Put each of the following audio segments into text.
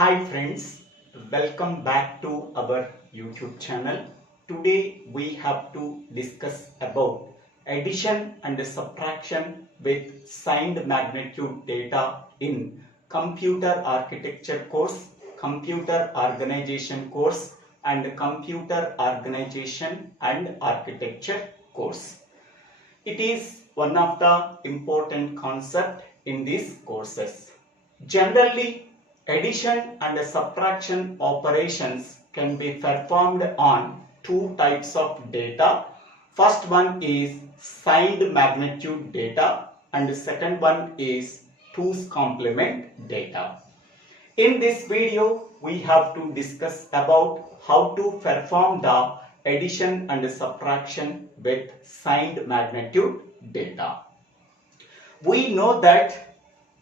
Hi friends, welcome back to our YouTube channel. Today we have to discuss about addition and subtraction with signed magnitude data in computer architecture course, computer organization course and computer organization and architecture course. It is one of the important concepts in these courses. Generally, addition and subtraction operations can be performed on two types of data. First one is signed magnitude data and the second one is 2's complement data. In this video, we have to discuss about how to perform the addition and subtraction with signed magnitude data. We know that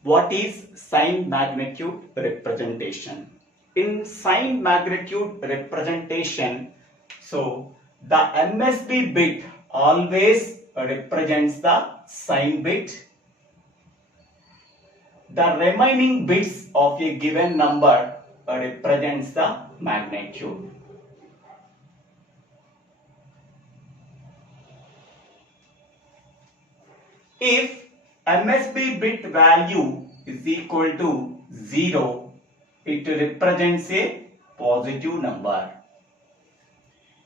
what is sign magnitude representation? In sign magnitude representation, so the MSB bit always represents the sign bit. The remaining bits of a given number represents the magnitude. If MSB bit value is equal to 0, it represents a positive number.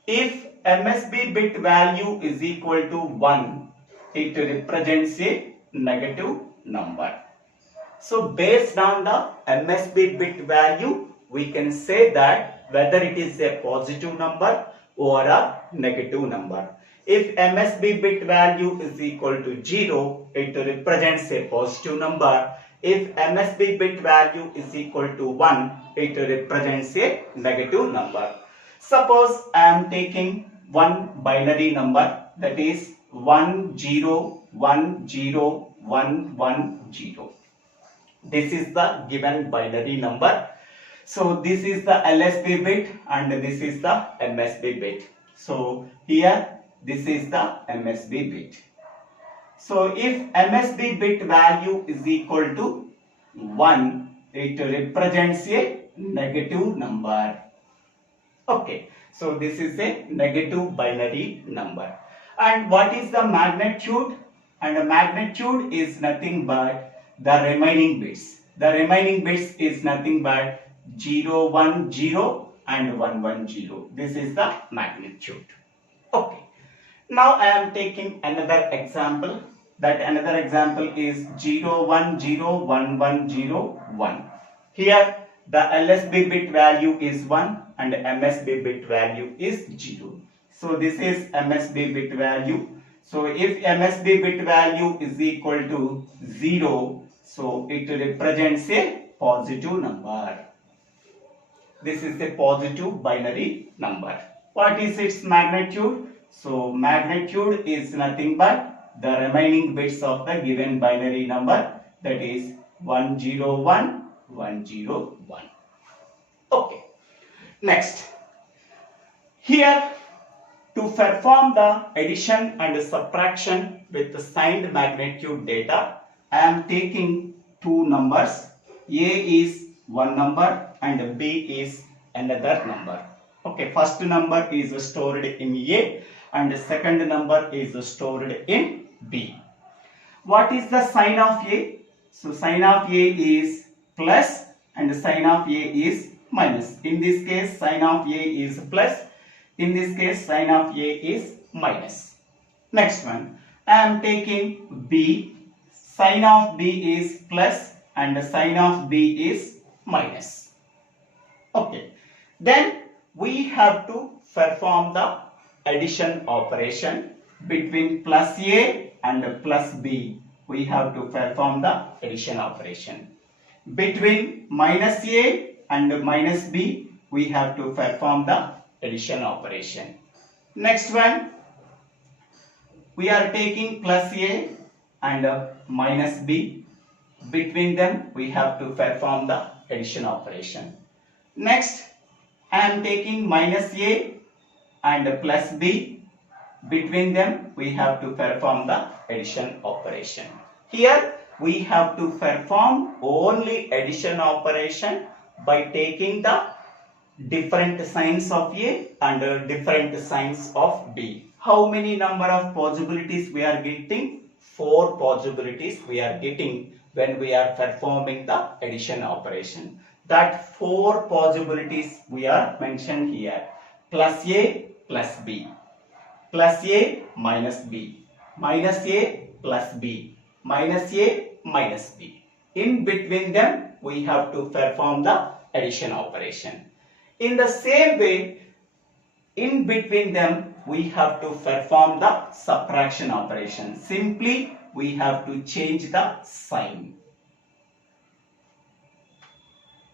If MSB bit value is equal to 1, it represents a negative number. So based on the MSB bit value, we can say that whether it is a positive number or a negative number. If MSB bit value is equal to 0, it represents a positive number. If MSB bit value is equal to 1, it represents a negative number. Suppose I am taking one binary number, that is 1010110. This is the given binary number. So this is the LSB bit and this is the MSB bit. So here this is the MSB bit. So if MSB bit value is equal to 1, it represents a negative number. Okay, so this is a negative binary number. And what is the magnitude? And the magnitude is nothing but the remaining bits. The remaining bits is nothing but 0, 1, 0 and 1, 1, 0. This is the magnitude. Okay. Now I am taking another example. That another example is 0, 1, 0, 1, 1, 0, 1. Here the LSB bit value is 1 and MSB bit value is 0. So this is MSB bit value. So if MSB bit value is equal to 0, so it represents a positive number. This is a positive binary number. What is its magnitude? So magnitude is nothing but the remaining bits of the given binary number, that is 101, 101. Okay. Next. Here to perform the addition and subtraction with the signed magnitude data, I am taking two numbers. A is one number and B is another number. Okay, first number is stored in A and the second number is stored in B. What is the sign of A? So sign of A is plus and the sign of A is minus. In this case, sign of A is plus. In this case, sign of A is minus. Next one, I am taking B. Sign of B is plus and the sign of B is minus. Okay. Then we have to perform the addition operation between plus A and plus B. We have to perform the addition operation. Between minus A and minus B, we have to perform the addition operation. Next one, we are taking plus A and minus B. Between them, we have to perform the addition operation. Next, I am taking minus A and plus B. Between them, we have to perform the addition operation. Here, we have to perform only addition operation by taking the different signs of A and different signs of B. How many number of possibilities we are getting? 4 possibilities we are getting when we are performing the addition operation. That 4 possibilities we are mentioned here. Plus A plus B, plus A minus B, minus A plus B, minus A minus B. In between them we have to perform the addition operation. In the same way, in between them we have to perform the subtraction operation. Simply we have to change the sign.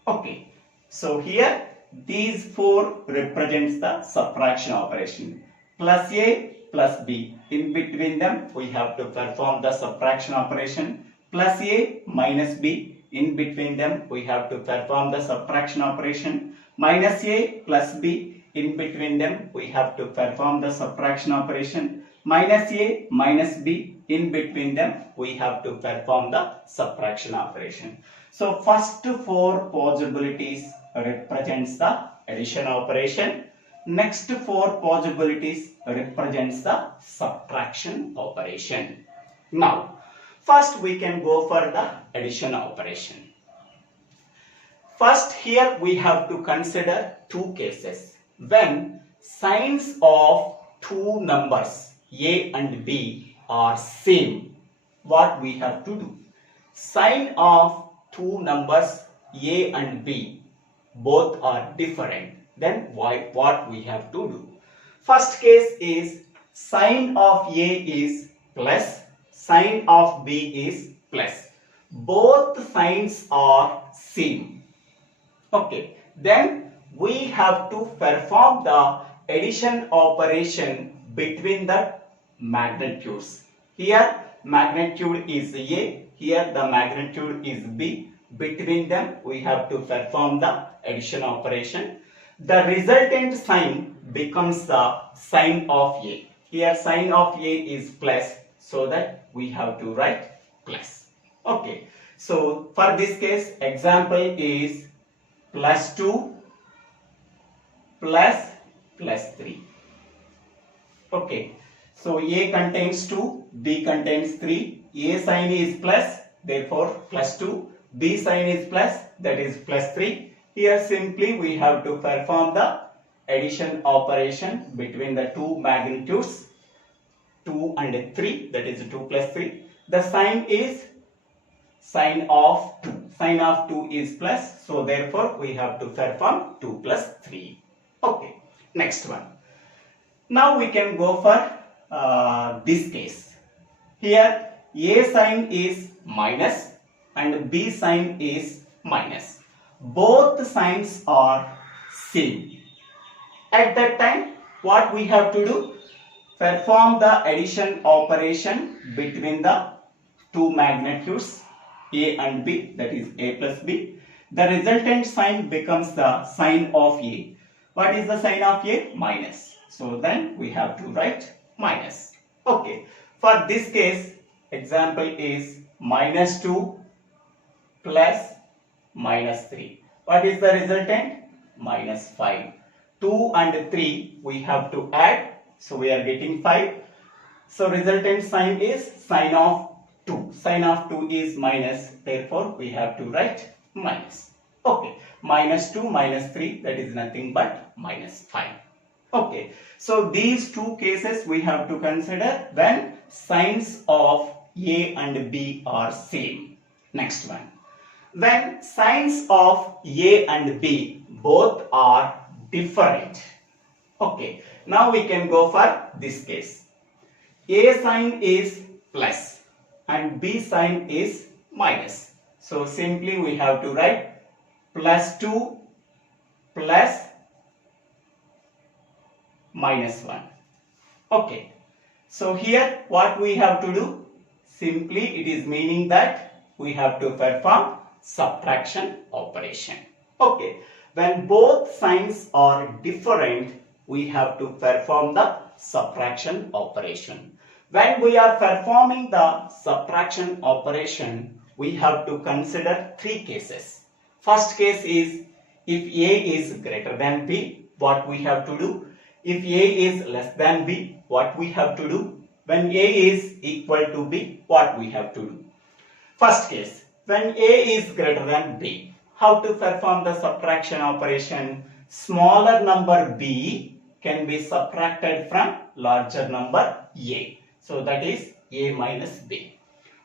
Okay, so here these 4 represents the subtraction operation. Plus A plus B. In between them we have to perform the subtraction operation. Plus A minus B. In between them we have to perform the subtraction operation. Minus A plus B. In between them we have to perform the subtraction operation. Minus A minus B. In between them we have to perform the subtraction operation. So first 4 possibilities represents the addition operation. Next 4 possibilities represents the subtraction operation. Now first we can go for the addition operation. First here we have to consider 2 cases. When signs of 2 numbers A and B are same, what we have to do? Sign of 2 numbers A and B both are different, then what we have to do? First case is sign of A is plus, sign of B is plus. Both signs are same. Okay, then we have to perform the addition operation between the magnitudes. Here magnitude is A, here the magnitude is B. Between them we have to perform the addition operation. The resultant sign becomes the sign of A. Here sign of A is plus, so that we have to write plus. Okay, so for this case example is plus 2 plus 3. Okay, so A contains 2, B contains 3. A sign is plus, therefore plus 2. B sign is plus, that is plus 3. Here simply we have to perform the addition operation between the 2 magnitudes 2 and 3, that is 2 plus 3. The sign is sign of 2. Sign of 2 is plus, so therefore we have to perform 2 plus 3. Okay, next one. Now we can go for this case. Here A sign is minus and B sign is minus. Both signs are same. At that time what we have to do? Perform the addition operation between the 2 magnitudes A and B, that is A plus B. The resultant sign becomes the sign of A. What is the sign of A? Minus. So then we have to write minus. Okay, for this case example is minus 2 plus minus 3. What is the resultant? Minus 5. 2 and 3 we have to add, so we are getting 5. So resultant sign is sign of 2. Sign of 2 is minus, therefore we have to write minus. Okay, minus 2 minus 3, that is nothing but minus 5. Okay, so these 2 cases we have to consider when signs of A and B are same. Next one. When signs of A and B both are different. Okay, now we can go for this case. A sign is plus and B sign is minus. So simply we have to write plus 2 plus minus 1. Okay, so here what we have to do? Simply it is meaning that we have to perform subtraction operation. Okay, when both signs are different we have to perform the subtraction operation. When we are performing the subtraction operation we have to consider 3 cases. First case is if A is greater than B, what we have to do? If A is less than B, what we have to do? When A is equal to B, what we have to do? First case, when A is greater than B, how to perform the subtraction operation? Smaller number B can be subtracted from larger number A. So that is A minus B.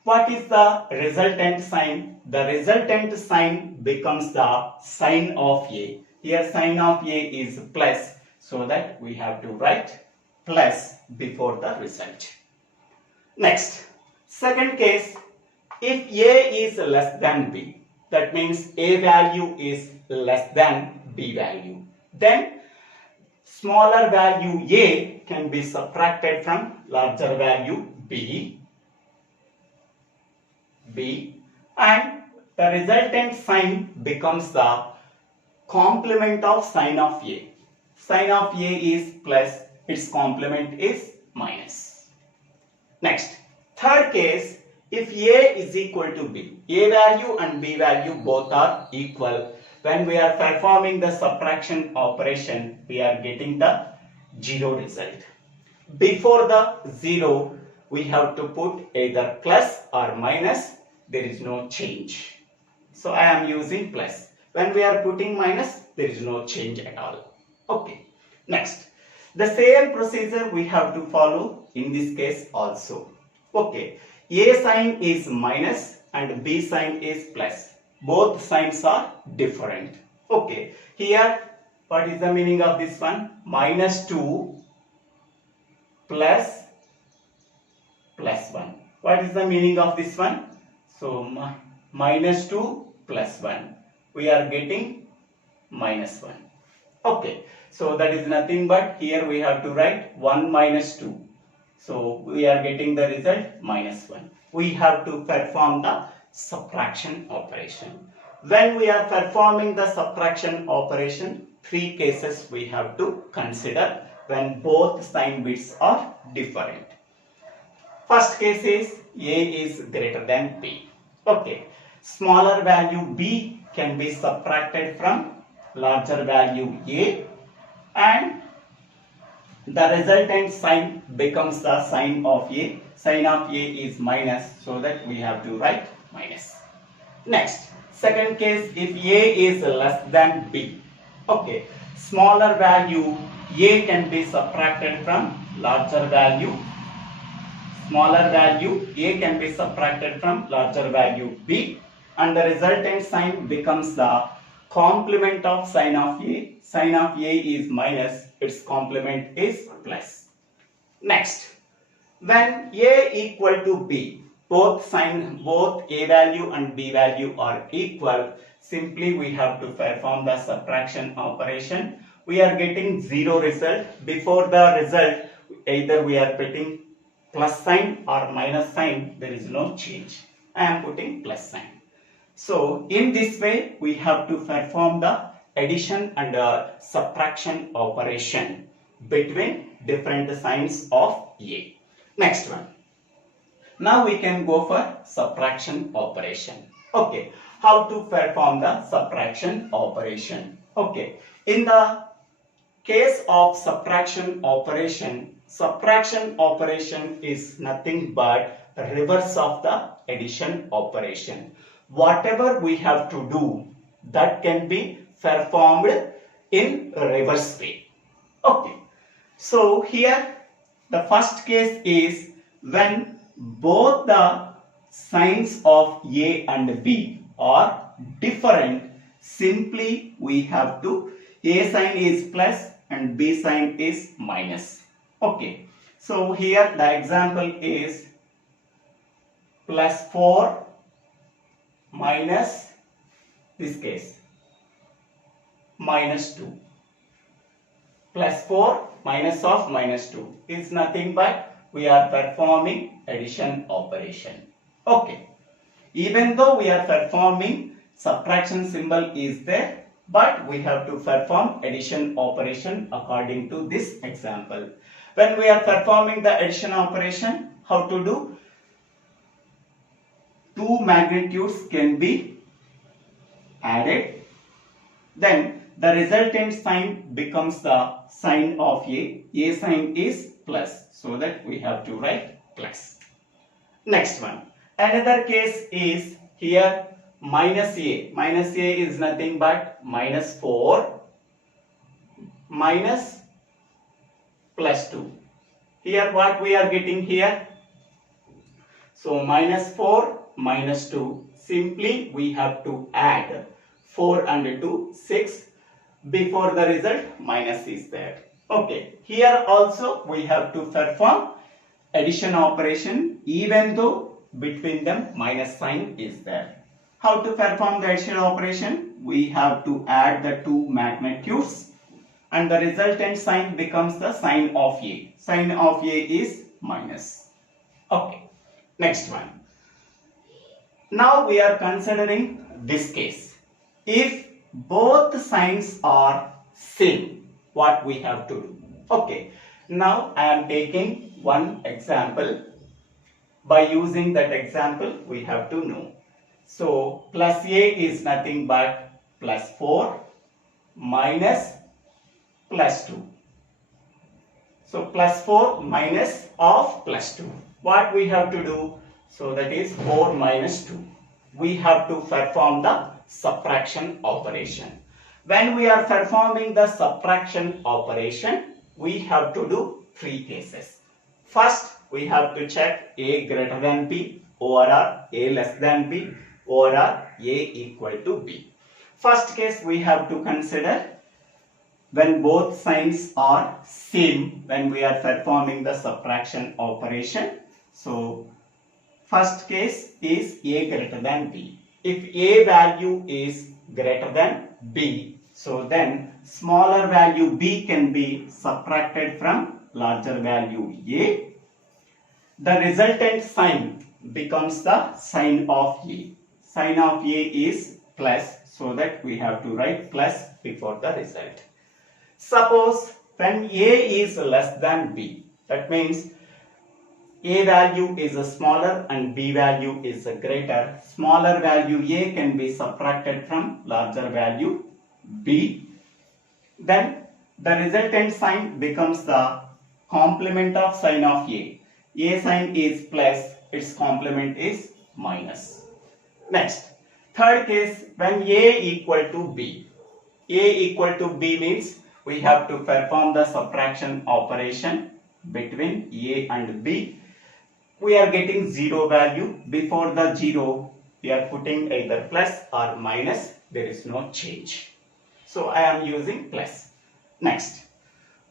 What is the resultant sign? The resultant sign becomes the sign of A. Here sign of A is plus, so that we have to write plus before the result. Next, second case, if A is less than B, that means A value is less than B value, then smaller value A can be subtracted from larger value B, and the resultant sign becomes the complement of sign of A. Sign of A is plus, its complement is minus. Next, third case, if A is equal to B, A value and B value both are equal. When we are performing the subtraction operation, we are getting the 0 result. Before the 0, we have to put either plus or minus. There is no change. So I am using plus. When we are putting minus, there is no change at all. Okay. Next, the same procedure we have to follow in this case also. Okay. A sign is minus and B sign is plus. Both signs are different. Okay. Here, what is the meaning of this one? Minus 2 plus 1. What is the meaning of this one? So, minus 2 plus 1. We are getting minus 1. Okay. So, that is nothing but here we have to write 1 minus 2. So, we are getting the result minus 1. We have to perform the subtraction operation. When we are performing the subtraction operation, 3 cases we have to consider when both sign bits are different. First case is A is greater than B. Okay. Smaller value B can be subtracted from larger value A, and the resultant sign becomes the sign of A. Sign of A is minus, so that we have to write minus. Next, second case, if A is less than B. Okay. Smaller value A can be subtracted from larger value. Smaller value A can be subtracted from larger value B, and the resultant sign becomes the complement of sign of A. Sign of A is minus, its complement is plus. Next, when A equal to B, both A value and B value are equal, simply we have to perform the subtraction operation. We are getting 0 result. Before the result, either we are putting plus sign or minus sign, there is no change. I am putting plus sign. So, in this way, we have to perform the addition and subtraction operation between different signs of A. Next one. Now we can go for subtraction operation. Okay. How to perform the subtraction operation? Okay. In the case of subtraction operation is nothing but reverse of the addition operation. Whatever we have to do, that can be performed in reverse way. Okay. So here the first case is when both the signs of A and B are different, simply we have to, A sign is plus and B sign is minus. Okay. So here the example is plus 4 minus, this case, minus 2. Plus 4 minus of minus 2 is nothing but we are performing addition operation. Okay. Even though we are performing subtraction symbol is there, but we have to perform addition operation according to this example. When we are performing the addition operation, how to do? Two magnitudes can be added Then the resultant sign becomes the sign of A. A sign is plus, so that we have to write plus. Next one. Another case is here minus A. Minus A is nothing but minus 4 minus plus 2. Here what we are getting here? So minus 4 minus 2. Simply we have to add 4 and 2, 6. Before the result minus is there. Okay. Here also we have to perform addition operation even though between them minus sign is there. How to perform the addition operation? We have to add the two magnitudes and the resultant sign becomes the sign of A. Sign of A is minus. Okay. Next one. Now we are considering this case. If both signs are same, what we have to do? Okay. Now I am taking one example. By using that example, we have to know. So plus A is nothing but plus 4 minus plus 2. So plus 4 minus of plus 2. What we have to do? So that is 4 minus 2. We have to perform the subtraction operation. When we are performing the subtraction operation, we have to do three cases. First, we have to check A greater than B or A less than B or A equal to B. First case we have to consider when both signs are same when we are performing the subtraction operation. So first case is A greater than B. If A value is greater than B, so then smaller value B can be subtracted from larger value A. The resultant sign becomes the sign of A. Sign of A is plus, so that we have to write plus before the result. Suppose when A is less than B, that means A value is smaller and B value is greater. Smaller value A can be subtracted from larger value B. Then the resultant sign becomes the complement of sign of A. A sign is plus, its complement is minus. Next, third case, when A equal to B. A equal to B means we have to perform the subtraction operation between A and B. We are getting 0 value. Before the 0, we are putting either plus or minus. There is no change. So I am using plus. Next,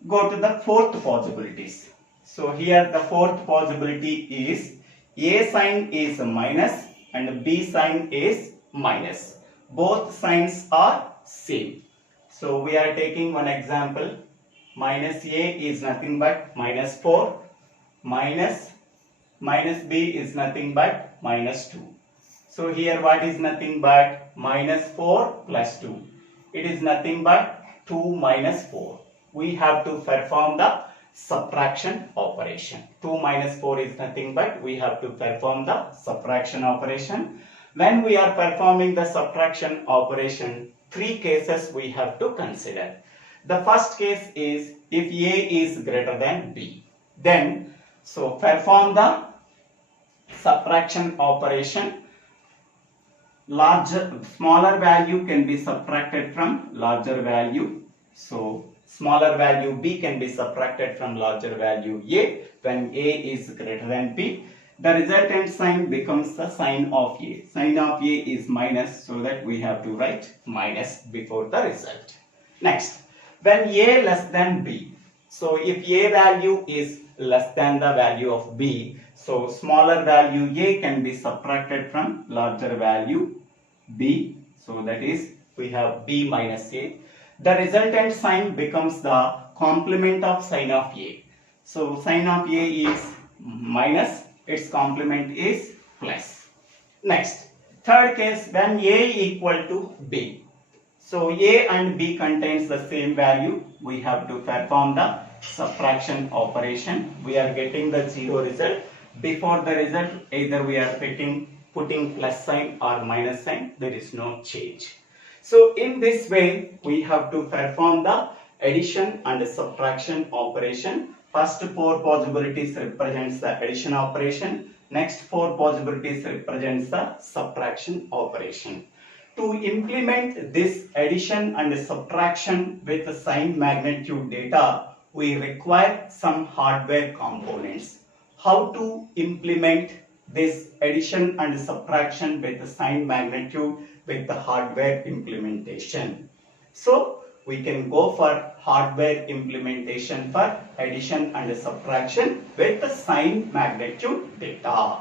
go to the fourth possibilities. So here the fourth possibility is A sign is minus and B sign is minus. Both signs are same. So we are taking one example. Minus A is nothing but minus 4 minus B is nothing but minus 2. So here what is nothing but minus 4 plus 2. It is nothing but 2 minus 4. We have to perform the subtraction operation. 2 minus 4 is nothing but we have to perform the subtraction operation. When we are performing the subtraction operation, three cases we have to consider. The first case is if A is greater than B. Then, so perform the subtraction operation. Smaller value can be subtracted from larger value. So smaller value B can be subtracted from larger value A when A is greater than B. The resultant sign becomes the sign of A. Sign of A is minus, so that we have to write minus before the result. Next, when A less than B. So if A value is less than the value of B, so smaller value A can be subtracted from larger value B. So that is we have B minus A. The resultant sign becomes the complement of sign of A. So sign of A is minus, its complement is plus. Next, third case, when A equal to B. So A and B contains the same value. We have to perform the subtraction operation. We are getting the 0 result. Before the result, either we are putting plus sign or minus sign. There is no change. So in this way, we have to perform the addition and subtraction operation. First four possibilities represents the addition operation. Next four possibilities represents the subtraction operation. To implement this addition and subtraction with the sign magnitude data, we require some hardware components. How to implement this addition and subtraction with the sign magnitude with the hardware implementation? So we can go for hardware implementation for addition and subtraction with the sign magnitude data.